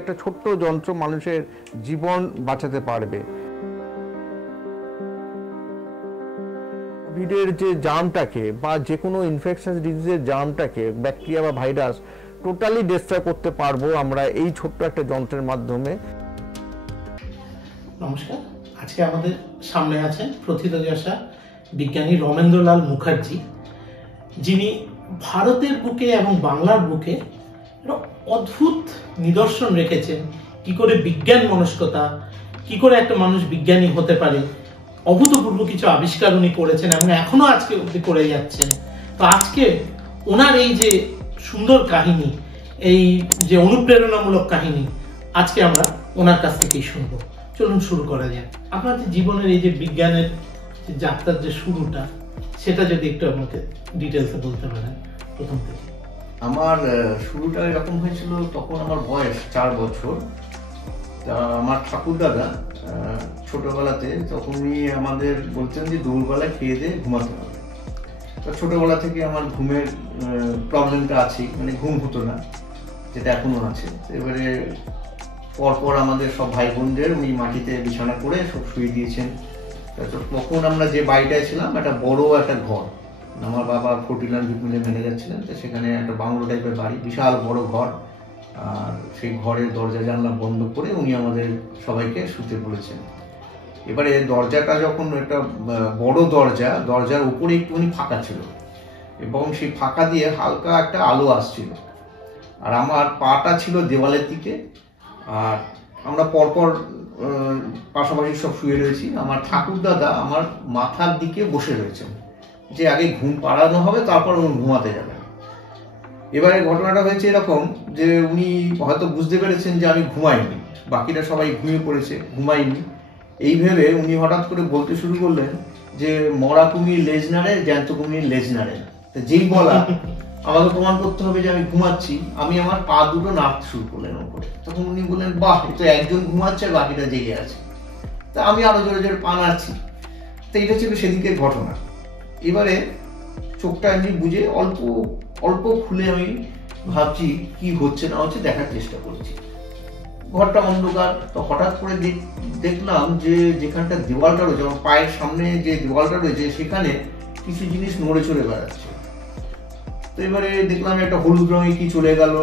একটা ছোট্ট যন্ত্র মানুষের জীবন বাঁচাতে পারবে। কোভিডের যে জার্মটাকে বা যে কোনো ইনফেকশাস ডিজিজের জার্মটাকে, ব্যাকটেরিয়া বা ভাইরাস টোটালি ডিস্ট্রয় করতে পারবো আমরা এই ছোট্ট একটা যন্ত্রের মাধ্যমে। নমস্কার, আজকে আমাদের সামনে আছেন প্রথিতযশা বিজ্ঞানী রমেন্দ্রলাল মুখার্জি, যিনি ভারতের বুকে এবং বাংলার বুকে একটা অদ্ভুত নিদর্শন রেখেছেন। কি করে বিজ্ঞান মনস্কতা, কি করে একটা মানুষ বিজ্ঞানী হতে পারে, অভূতপূর্ব কিছু আবিষ্কার উনি করেছেন এবং এখনো আজকে অবধি করে যাচ্ছেন। তো আজকে ওনার এই যে সুন্দর কাহিনী, এই যে অনুপ্রেরণামূলক কাহিনী, আজকে আমরা ওনার কাছ থেকেই শুনবো। চলুন শুরু করা যাক। আপনার যে জীবনের এই যে বিজ্ঞানের যে যাত্রার যে শুরুটা, সেটা যদি একটু আমাকে ডিটেলসে বলতে পারেন প্রথম থেকে। আমার শুরুটা এরকম হয়েছিল, তখন আমার বয়স 4 বছর। তা আমার ঠাকুরদাদা ছোটবেলাতে তখন উনি আমাদের বলতেন যে দুপুরবেলায় খেয়ে দিয়ে ঘুমাতে হবে। তো ছোটবেলা থেকে আমার ঘুমের প্রবলেমটা আছে, মানে ঘুম হতো না, যেটা এখনো আছে। এবারে পরপর আমাদের সব ভাই বোনদের উনি মাটিতে বিছানা করে সব শুয়ে দিয়েছেন। তখন আমরা যে বাড়িটায় ছিলাম, একটা বড় একটা ঘর, আমার বাবা ফোর্টিলান মিলে ম্যানেজার ছিলেন, তো সেখানে একটা বাংলো টাইপের বাড়ি, বিশাল বড় ঘর। আর সেই ঘরের দরজা জানলা বন্ধ করে উনি আমাদের সবাইকে শুতে বলেছেন। এবারে দরজাটা যখন একটা বড় দরজা, দরজার উপরে একটুখানি ফাঁকা ছিল এবং সেই ফাঁকা দিয়ে হালকা একটা আলো আসছিল। আর আমার পাটা ছিল দেওয়ালের দিকে, আর আমরা পরপর পাশাপাশি সব শুয়ে রয়েছি। আমার ঠাকুরদাদা আমার মাথার দিকে বসে রয়েছেন, যে আগে ঘুম পাড়ানো হবে, তারপর উনি ঘুমাতে যাবেন। এবারে ঘটনাটা হয়েছে এরকম যে উনি হয়তো বুঝতে পেরেছেন যে আমি ঘুমাইনি, বাকিরা সবাই ঘুমিয়ে পড়েছে, ঘুমাইনি। এই ভেবে উনি হঠাৎ করে বলতে শুরু করলেন যে মরা কুমির লেজ নাড়ে, জ্যান্ত কুমির লেজ নাড়ে না। যেই বলা, আমাকে প্রমাণ করতে হবে যে আমি ঘুমাচ্ছি, আমি আমার পা দুটো নাড়তে শুরু করলেন ওপরে। তখন উনি বললেন, বাহ, তো একজন ঘুমাচ্ছে আর বাকিটা জেগে আছে। তা আমি আরো জোরে জোরে পা নাড়ছি। তো এটা ছিল সেদিকের ঘটনা। এবারে চোখটা এমনি বুঝে অল্প অল্প খুলে আমি ভাবছি কি হচ্ছে না হচ্ছে, দেখার চেষ্টা করছি। ঘরটা অন্ধকার। তো হঠাৎ করে দেখলাম যে যেখানটা দেওয়ালটা রয়েছে, আমার পায়ের সামনে যে দেওয়ালটা রয়েছে, সেখানে কিছু জিনিস নড়ে চড়ে বেড়াচ্ছে। তো এবারে দেখলাম একটা হলুদ রঙে কি চলে গেল।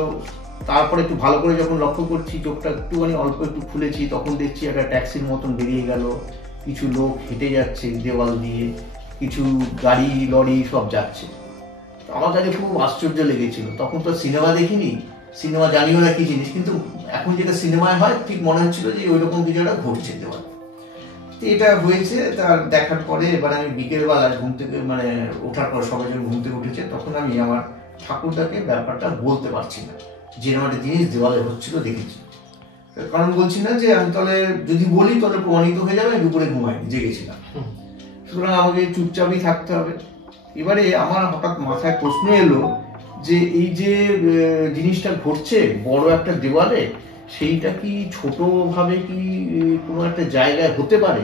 তারপরে একটু ভালো করে যখন লক্ষ্য করছি, চোখটা একটুখানি অল্প একটু খুলেছি, তখন দেখছি একটা ট্যাক্সির মতন বেরিয়ে গেল, কিছু লোক হেঁটে যাচ্ছে দেওয়াল দিয়ে, কিছু গাড়ি লরি সব যাচ্ছে। আমার কাছে খুব আশ্চর্য লেগেছিল। তখন তো সিনেমা দেখিনি, সিনেমা জানিও না কি জিনিস, কিন্তু এখন যেটা সিনেমায় হয় ঠিক মনে হচ্ছিল যে ওই রকম কিছু একটা ঘটছে দেওয়াল। তো এটা হয়েছে। তার দেখার পরে এবার আমি বিকেলবেলা ঘুম থেকে, মানে ওঠার পর সবাই যখন ঘুম থেকে উঠেছে, তখন আমি আমার ঠাকুরদাকে ব্যাপারটা বলতে পারছি না যে এরকম একটা জিনিস দেওয়ালে হচ্ছিল দেখেছি। কারণ বলছি না যে আমি তাহলে যদি বলি তাহলে প্রমাণিত হয়ে যাবে দুপুরে ঘুমাইনি, জেগেছিলাম। সুতরাং আমাকে চুপচাপই থাকতে হবে। এবারে আমার হঠাৎ মাথায় প্রশ্ন এলো যে এই যে জিনিসটা ঘটছে বড় একটা দেওয়ালে, সেইটা কি ছোটভাবে কি কোনো একটা জায়গায় হতে পারে?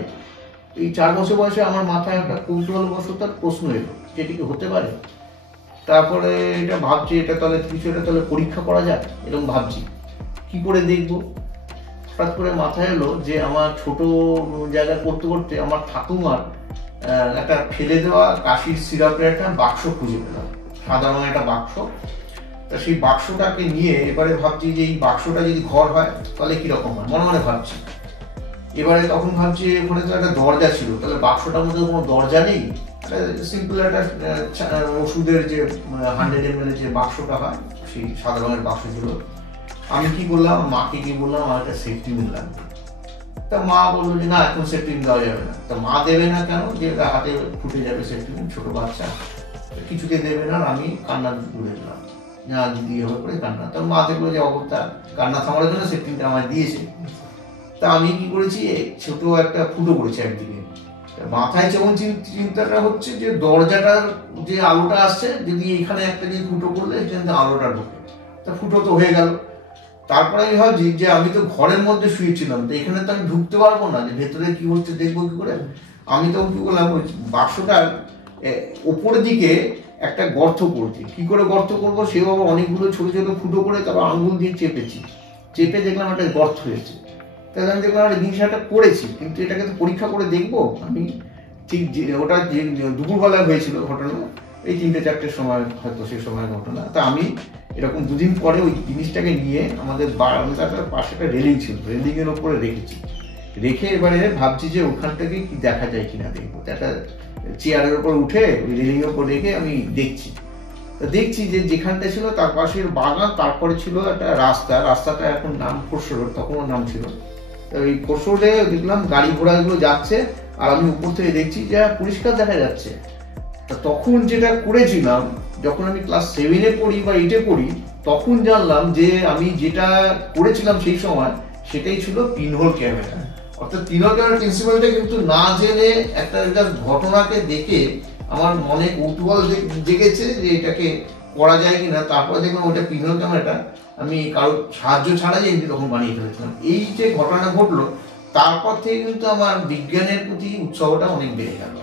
এই 4 বছর বয়সে আমার মাথায় একটা কৌতূহলবশতার প্রশ্ন এলো, যেটি কি হতে পারে। তারপরে এটা ভাবছি, এটা তাহলে কিছু এটা তাহলে পরীক্ষা করা যায়, এরকম ভাবছি। কি করে দেখবো? হঠাৎ করে মাথায় এলো যে আমার ছোট জায়গা করতে করতে আমার ঠাকুমার একটা ফেলে দেওয়া কাশির সিরাপের একটা বাক্স খুঁজে পেলাম, সাধারণ একটা বাক্স। তা সেই বাক্সটাকে নিয়ে এবারে ভাবছি যে এই বাক্সটা যদি ঘর হয় তাহলে কিরকম হয়, মনে মনে ভাবছি। এবারে তখন ভাবছি ওখানে তো একটা দরজা ছিল, তাহলে বাক্সটার মধ্যে কোনো দরজা নেই, একটা সিম্পল একটা ওষুধের যে 100 ml যে বাক্সটা হয়, সেই সাদা রঙের বাক্স ছিল। আমি কি করলাম, মাকে কি বললাম, আমার একটা সেফটি পিন লাগবে। তা মা বললো যে না, এখন সেফটি পিন দেওয়া যাবে না। তা মা দেবে না কেন? যে হাতে ফুটে যাবে সেফটি পিন, ছোট বাচ্চা, কিছুকে দেবে না। আমি কান্না তুলে দিলাম, না দিদি হবে করে কান্না। তো মা দেখলো যে অবস্থা, কান্না থামানোর জন্য সেফটি পিনটা আমার দিয়েছে। তা আমি কি করেছি, ছোট একটা ফুটো করেছি একদিকে। মাথায় যেমন চিন্তাটা হচ্ছে যে দরজাটার যে আলোটা আসছে, যদি এখানে একটা দিয়ে ফুটো করলে এখানে আলোটা ঢোকে, তা ফুটো তো হয়ে গেল। তারপরে আমি ভাবছি যে আমি তো ঘরের মধ্যে শুয়েছিলাম, তো এখানে তো আমি ঢুকতে পারবো না, যে ভেতরে কি হচ্ছে দেখবো কি করে। আমি তো কি করলাম, ওই বাক্সটার ওপরের দিকে একটা গর্ত করছি। কি করে গর্ত করবো, সেভাবে অনেকগুলো ছোট ছোট ফুটো করে তারপর আঙ্গুল দিয়ে চেপেছি। চেপে দেখলাম একটা গর্ত হয়েছে। তাহলে আমি দেখলাম একটা জিনিসটা করেছি, কিন্তু এটাকে তো পরীক্ষা করে দেখবো আমি। ঠিক ওটা যে দুপুরবেলায় হয়েছিল ঘটনা, এই 3-4টের সময় হয়তো সে সময় ঘটনা। তা আমি এরকম 2 দিন পরে ওই জিনিসটাকে নিয়ে আমাদের বারান্দাটার পাশে একটা রেলিং ছিল, রেলিং এর ওপরে রেখেছি। রেখে এবারে ভাবছি যে ওখান থেকে কি দেখা যায় কিনা দেখবো। একটা চেয়ারের ওপর উঠে ওই রেলিং এর ওপর রেখে আমি দেখছি যে যেখানটা ছিল তার পাশের বাগান, তারপরে ছিল একটা রাস্তাটা এখন নাম খসড়, তখনও নাম ছিল। ওই খসড়ে দেখলাম গাড়ি ঘোড়াগুলো যাচ্ছে, আর আমি উপর থেকে দেখছি যা পরিষ্কার দেখা যাচ্ছে। তখন যেটা করেছিলাম, যখন আমি ক্লাস 7-এ পড়ি বা 8-এ পড়ি, তখন জানলাম যে আমি যেটা করেছিলাম সেই সময় সেটাই ছিল পিনহোল ক্যামেরা। অর্থাৎ পিনহোল ক্যামেরার প্রিন্সিপালটা কিন্তু না জেনে একটা ঘটনাকে দেখে আমার মনে কৌতূহল জেগেছে যে এটাকে করা যায় কিনা। তারপরে দেখলাম ওটা পিনহোল ক্যামেরাটা আমি কারোর সাহায্য ছাড়াই এমনি তখন বানিয়ে ফেলেছিলাম। এই যে ঘটনা ঘটলো, তারপর থেকে কিন্তু আমার বিজ্ঞানের প্রতি উৎসাহটা অনেক বেড়ে গেল।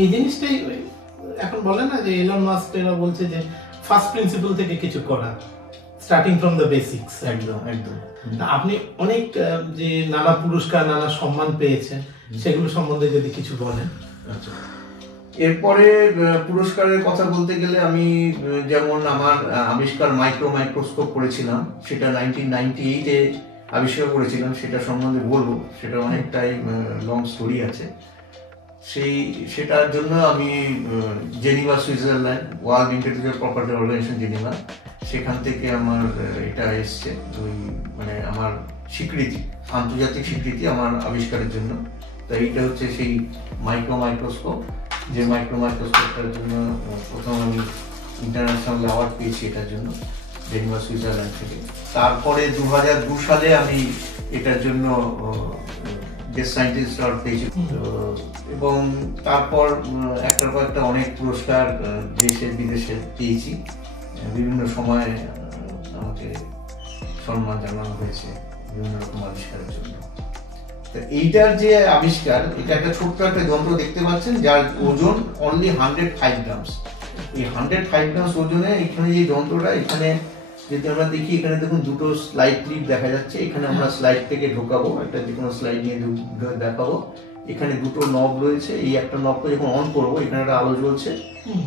এই জিনিসটাই এখন বলে না যে এলন মাস্ক এরা বলছে যে ফার্স্ট প্রিন্সিপাল থেকে কিছু করা, স্টার্টিং ফ্রম দ্য বেসিক্স। একদম। আপনি অনেক যে নানা পুরস্কার, নানা সম্মান পেয়েছেন, সেগুলো সম্বন্ধে যদি কিছু বলেন। আচ্ছা, এরপরে পুরস্কারের কথা বলতে গেলে আমি যেমন আমার আবিষ্কার মাইক্রোস্কোপ করেছিলাম, সেটা 1998-এ আবিষ্কার করেছিলাম, সেটা সম্বন্ধে বলবো। সেটা অনেকটাই লং স্টোরি আছে। সেটার জন্য আমি Geneva, Switzerland, world intellectual property organization Geneva, সেখান থেকে আমার এটা এসছে, ওই মানে আমার স্বীকৃতি, আন্তর্জাতিক স্বীকৃতি আমার আবিষ্কারের জন্য। তাই এইটা হচ্ছে সেই মাইক্রোস্কোপ, যে মাইক্রোস্কোপটার জন্য প্রথম আমি ইন্টারন্যাশনাল অ্যাওয়ার্ড পেয়েছি এটার জন্য, জেনিভা, সুইজারল্যান্ড থেকে। তারপরে 2002 সালে আমি এটার জন্য গেস্ট সায়েন্টিস্ট অ্যাওয়ার্ড পেয়েছি। এবং তারপর একটার পর একটা অনেক পুরস্কার দেশে বিদেশে পেয়েছি। বিভিন্ন সময় আমাকে সম্মান জানানো হয়েছে বিভিন্ন রকম আবিষ্কারের জন্য। এইটার যে আবিষ্কার, এটা একটা ছোট্ট একটা যন্ত্র দেখতে পাচ্ছেন, যার ওজন অনলি 105 গ্রামস। এই 105 গ্রামস ওজনে এখানে যে যন্ত্রটা, এখানে যদি আমরা দেখি, এখানে দেখুন দুটো স্লাইড ক্লিপ দেখা যাচ্ছে। এখানে আমরা স্লাইড থেকে ঢোকাবো, একটা যে কোনো স্লাইড নিয়ে দেখাবো। এখানে দুটো নব রয়েছে। এই একটা নবকে যখন অন করবো, এখানে একটা আলো জ্বলছে,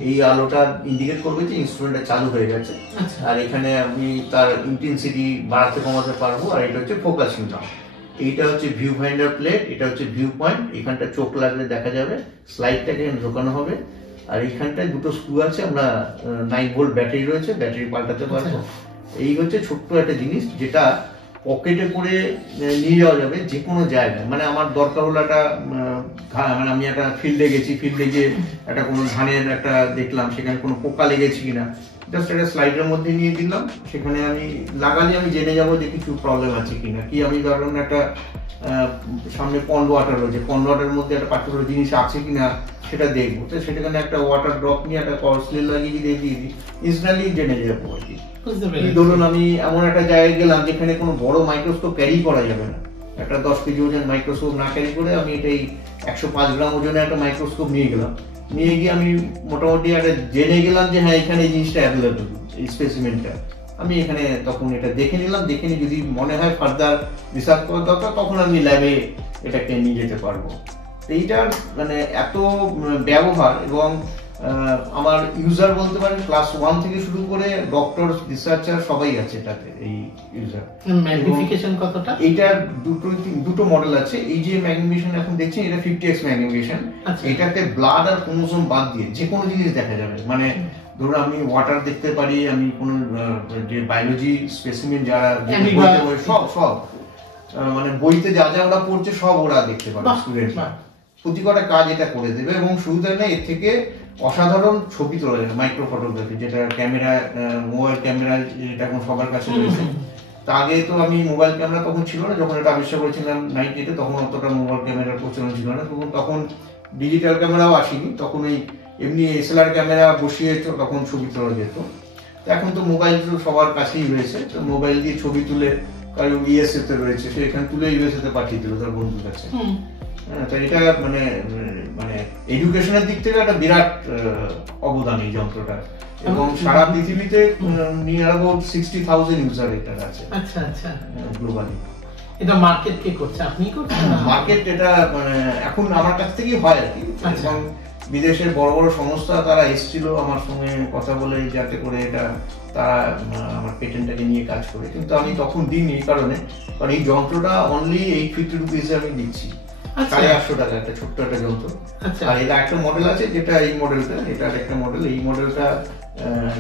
এই আলোটা ইন্ডিকেট করবে যে ইনস্ট্রুমেন্টটা চালু হয়ে গেছে। আর এখানে আমি তার ইন্টেন্সিটি বাড়াতে কমাতে পারবো। আর এটা হচ্ছে ফোকাসিং নাও। এইটা হচ্ছে ভিউ ফাইন্ডার প্লেট, এটা হচ্ছে ভিউ পয়েন্ট। এখানটা চোখ লাগলে দেখা যাবে, স্লাইডটাকে এখানে ঢোকানো হবে। আর এইখানটায় দুটো স্ক্রু আছে, আমরা 9 ভোল্ট ব্যাটারি রয়েছে, ব্যাটারি পাল্টাতে পারবো। এই হচ্ছে ছোট্ট একটা জিনিস, যেটা পকেটে করে নিয়ে যাওয়া যাবে যে কোনো জায়গায়। মানে আমার দরকার হলো একটা, মানে আমি একটা ফিল্ডে গেছি, ফিল্ডে গিয়ে একটা কোনো ধানের একটা দেখলাম, সেখানে কোনো পোকা লেগেছে কিনা, জাস্ট একটা স্লাইডের মধ্যে নিয়ে দিলাম। সেখানে আমি লাগালে আমি জেনে যাবো যে কিছু প্রবলেম আছে কিনা। কি আমি ধরুন একটা সামনে পন্ড ওয়াটার রয়েছে, পন্ড ওয়াটারের মধ্যে একটা পার্টিকুলার জিনিস আছে কিনা সেটা দেখবো। তো সেটাখানে একটা ওয়াটার ড্রপ নিয়ে একটা কর্সলিন লাগিয়ে দিয়ে দিই, ইনস্ট্যান্টলি জেনে যাবো আর কি। ধরুন আমি এমন একটা জায়গায় গেলাম যেখানে কোনো বড় মাইক্রোস্কোপ ক্যারি করা যাবে না, একটা 10 কেজি ওজন মাইক্রোস্কোপ না ক্যারি করে আমি এটাই 105 গ্রাম ওজনের একটা মাইক্রোস্কোপ নিয়ে গেলাম। নিয়ে গিয়ে আমি মোটামুটি একটা জেনে গেলাম যে হ্যাঁ এখানে এই জিনিসটা অ্যাভেলেবল, এই স্পেসিমেনটা। আমি এখানে তখন এটা দেখে নিলাম, দেখে নিয়ে যদি মনে হয় ফার্দার রিসার্চ করার দরকার, তখন আমি ল্যাবে এটাকে নিয়ে যেতে পারবো। এইটার মানে এত ব্যবহার, এবং আমার ইউজার বলতে পারেন ক্লাস 1 থেকে শুরু করে ডক্টর, রিসার্চার সবাই আছে এটাতে। এই ইউজার ম্যাগনিফিকেশন কতটা? এইটার দুটো মডেল আছে। এই যে ম্যাগনিফিকেশন এখন দেখছেন, এটা 50x ম্যাগনিফিকেশন। এটাতে ব্লাড আর ক্রোমোসোম বাদ দিয়ে যে কোনো জিনিস দেখা যাবে। মানে ধরুন আমি ওয়াটার দেখতে পারি, আমি কোনো যে বায়োলজি স্পেসিমেন যারা সব মানে বইতে যা যা ওরা পড়ছে সব ওরা দেখতে পারে স্টুডেন্টরা। প্রতি কটা কাজ এটা করে দেবে। এবং শুধু তাই না, এর থেকে অসাধারণ ছবি তোলা যায়, মাইক্রো ফটোগ্রাফি, যেটা ক্যামেরা, মোবাইল ক্যামেরা যেটা এখন সবার কাছে রয়েছে। তা আগে তো আমি মোবাইল ক্যামেরা তখন ছিল না, যখন এটা আবিষ্কার করেছিলাম 98-এ, তখন অতটা মোবাইল ক্যামেরার প্রচলন ছিল না। তখন ডিজিটাল ক্যামেরাও আসেনি, তখন ওই এমনি এসএলআর ক্যামেরা বসিয়ে তখন ছবি তোলা যেত। এখন তো মোবাইল তো সবার কাছেই রয়েছে, তো মোবাইল দিয়ে ছবি তুলে, কারণ ইউএসএ তে রয়েছে, সে এখানে তুলে ইউএসএ তে পাঠিয়ে দিল তার বন্ধুর কাছে। তো এটা মানে এডুকেশনের দিক থেকে একটা বিরাট অবদান এই যন্ত্রটা। এবং সারা পৃথিবীতে নিয়ার অ্যাবাউট 60,000 ইউজার এটার আছে। আচ্ছা আচ্ছা, গ্লোবালি। এটা মার্কেট কে করছে, আপনি করছেন? মার্কেট এটা মানে এখন আমার কাছ থেকেই হয় আর কি, এবং বিদেশের বড় বড় সংস্থা তারা এসেছিল আমার সঙ্গে কথা বলে যাতে করে এটা তারা আমার পেটেন্টটাকে নিয়ে কাজ করে, কিন্তু আমি তখন দিইনি এই কারণে, কারণ এই যন্ত্রটা অনলি 850 রুপিসে আমি দিচ্ছি, 850 টাকা একটা ছোট্ট একটা যন্ত্র। আর এটা একটা মডেল আছে যেটা এই মডেলটা, এটার একটা মডেল, এই মডেলটা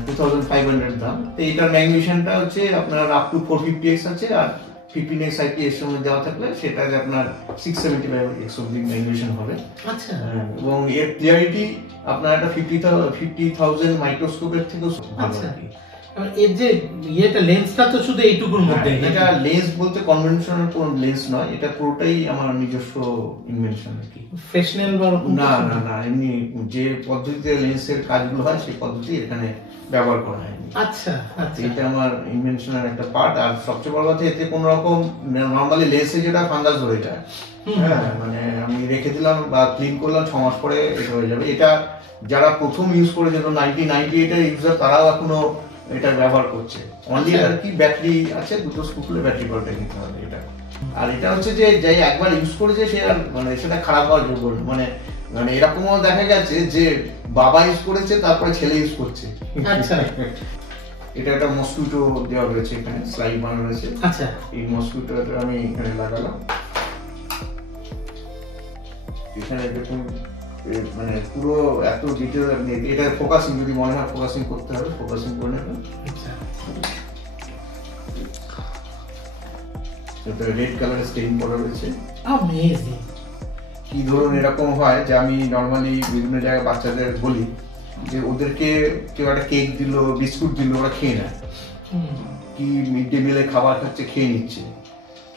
2500 দাম। তো এটার ম্যাগনিফিকেশনটা হচ্ছে আপনার আপ টু 450x আছে, আর 15x IPS এর মধ্যে দেওয়া থাকলে সেটা আপনার 675x অবধি ম্যাগনিফিকেশন হবে। আচ্ছা, এবং এর ক্লিয়ারিটি আপনার একটা 50,000 মাইক্রোস্কোপের থেকেও ভালো আর কি। এর যে এটা লেন্সটা তো শুধু এইটুকুর মধ্যে, এটা লেন্স বলতে কনভেনশনাল কোন লেন্স নয়, এটা পুরোটাই আমার নিজস্ব ইনভেনশন আর কি। ফ্রেশনেল বা না না না, এমনি যে পদ্ধতিতে লেন্সের কাজগুলো হয় সেই পদ্ধতি এখানে ব্যবহার করা হয়নি। আচ্ছা আচ্ছা, এটা আমার ইনভেনশনের একটা পার্ট। আর সবচেয়ে বড় কথা, এতে কোনো রকম নরমালি লেন্সে যেটা ফাঙ্গাস ধরে যায়, হ্যাঁ মানে আমি রেখে দিলাম বা ক্লিন করলাম 6 মাস পরে এটা হয়ে যাবে। এটা যারা প্রথম ইউজ করে যেত 1998 এর ইউজার, তারাও এখনো এটা ব্যবহার করছে। অনলি আর কি ব্যাটারি আছে, দুটো স্ক্রু ব্যাটারি পাল্টে নিতে হবে এটা। আর এটা হচ্ছে যে যাই একবার ইউজ করেছে সে আর মানে সেটা খারাপ হওয়ার যোগ্য না, মানে মানে এরকমও দেখা গেছে যে বাবা ইউজ করেছে তারপরে ছেলে ইউজ করছে। আচ্ছা, এটা একটা মসকুইটো দেওয়া রয়েছে, এখানে স্লাইড বানানো রয়েছে। আচ্ছা, এই মসকুইটোটা আমি এখানে লাগালাম। এখানে দেখুন মানে পুরো এত ডিটেল, এটা ফোকাসিং যদি মনে হয় ফোকাসিং করতে হবে, ফোকাসিং করে নেবেন। আচ্ছা, এটা রেড কালারের স্টেইন করা রয়েছে। অ্যামেজিং। কি ধরুন এরকম হয় যে আমি নর্মালি বিভিন্ন জায়গায় বাচ্চাদের বলি যে ওদেরকে কেউ একটা কেক দিল, বিস্কুট দিল, ওরা খেয়ে নেয়, কি মিড ডে মিলে খাবার খাচ্ছে খেয়ে নিচ্ছে,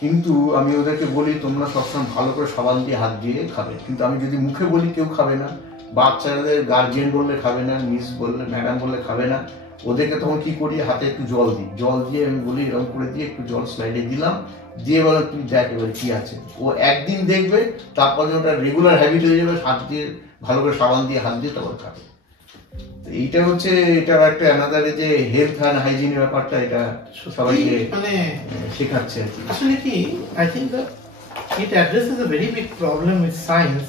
কিন্তু আমি ওদেরকে বলি তোমরা সবসময় ভালো করে সাবান দিয়ে হাত দিয়ে খাবে। কিন্তু আমি যদি মুখে বলি কেউ খাবে না, বাচ্চাদের গার্জিয়ান বললে খাবে না, মিস বললে ম্যাডাম বললে খাবে না, ওদেরকে তখন কি করি হাতে একটু জল দিই, জল দিয়ে আমি বলি এরকম করে দিয়ে একটু জল স্লাইডে দিলাম, দিয়ে বলো তুই দেখ এবার কি আছে। ও একদিন দেখবে, তারপরে ওটা রেগুলার হ্যাবিট হয়ে যাবে, হাত দিয়ে ভালো করে সাবান দিয়ে হাত দিয়ে তারপর খাবে। এইটা হচ্ছে এটা একটা অ্যানাদার যে হেলথ অ্যান্ড হাইজিনের ব্যাপারটা, এটা সবাইকে মানে শেখাচ্ছে আর কি। আসলে কি I think it addresses a very big problem with science,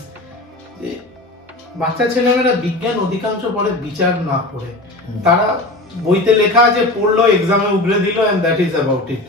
যে বাচ্চা ছেলেমেয়েরা বিজ্ঞান অধিকাংশ পড়ে বিচার না করে, তারা বইতে লেখা আছে পড়লো, এক্সামে উগরে দিল, and that is about it.